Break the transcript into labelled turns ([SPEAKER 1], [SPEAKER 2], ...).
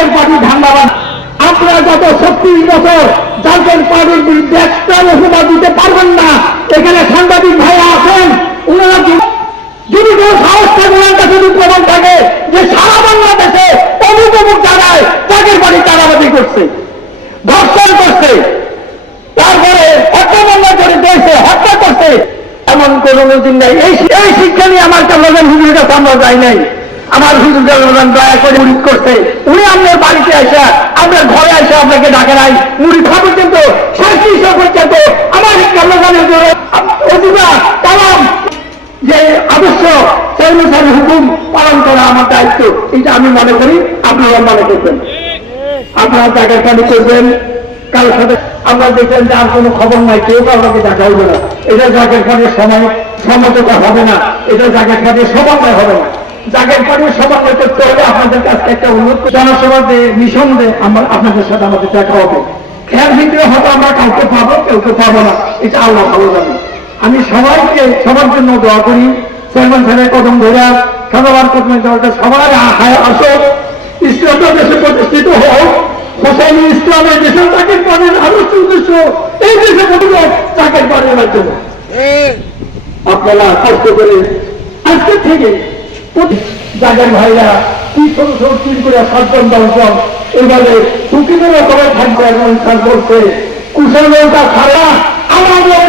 [SPEAKER 1] জাতীয় পার্টি ধান্দাবাদ। আপনারা গত ছত্রিশ বছর জাতীয় পার্টির বিরুদ্ধে একটা অভিযোগ দিতে পারবেন না। এখানে সাংবাদিক ভাইরা আছেন ওনারা যদি- কোনো সাহস থাকে, ওনার কাছে যদি প্রমাণ থাকে যে সারা বাংলাদেশে অমুক অমুক জায়গায় জাতীয় পার্টি চারাবাদি করছে, ধর্ষণ করছে, তারপরে হত্যা মামলা করে দিয়েছে, হত্যা করছে, এমন কোন নজির নেই। এই এই শিক্ষা নিয়ে আমার কাছে হুজুরের কাছে আমরা যাই নাই। আমার হুজুর কালাম দয়া করে মুড়ি করছে। উনি আপনার বাড়িতে আসা আপনার ঘরে আসে আপনাকে ডাকে নাই। মুড়ি খাওয়া পর্যন্ত পর্যন্ত আমার যে আবশ্যক সেই হুকুম পালন করা আমার দায়িত্ব, এটা আমি মনে করি আপনারা মনে করবেন। আপনারা জায়গায় খালি করবেন, কারোর সাথে আমরা দেখবেন যে আর কোনো খবর নাই, কেউ কাউকে দেখা হইবে না। এটা জায়গার খাটের সময়, সমঝোতা হবে না। এটা জায়গার খাটের সমন্বয় হবে না। জায়গার খাটের সমন্বয় করতে হলে আপনাদের কাছে একটা অনুরোধ করি। জনসভাতে মিশন দে আমরা আপনাদের সাথে আমাদের দেখা হবে। খেয়াল ভিতরে হয়তো আমরা কাউকে পাবো কেউ কেউ পাবো না। এটা আল্লাহ ভালো জানে। আমি সবাইকে সবার জন্য দোয়া করি। চেয়ারম্যান সাহেবের কদম ধরে সবার কদমে দলটা সবার আ- আসো। ইসলামটা দেশে প্রতিষ্ঠিত হোক হোসাইনি ইসলামের দেশের চাকের পানের আলোচ্য উদ্দেশ্য এই দেশে প্রতিবাদ চাকের পানের মাধ্যমে? আপনারা কষ্ট করে আজকে থেকে জাগের ভাইরা কি ছোট ছোট তিন করে সাতজন দশজন, এইভাবে সুখীদের করে থাকবে এখন বলছে কুশল নৌকা খারাপ আমাদের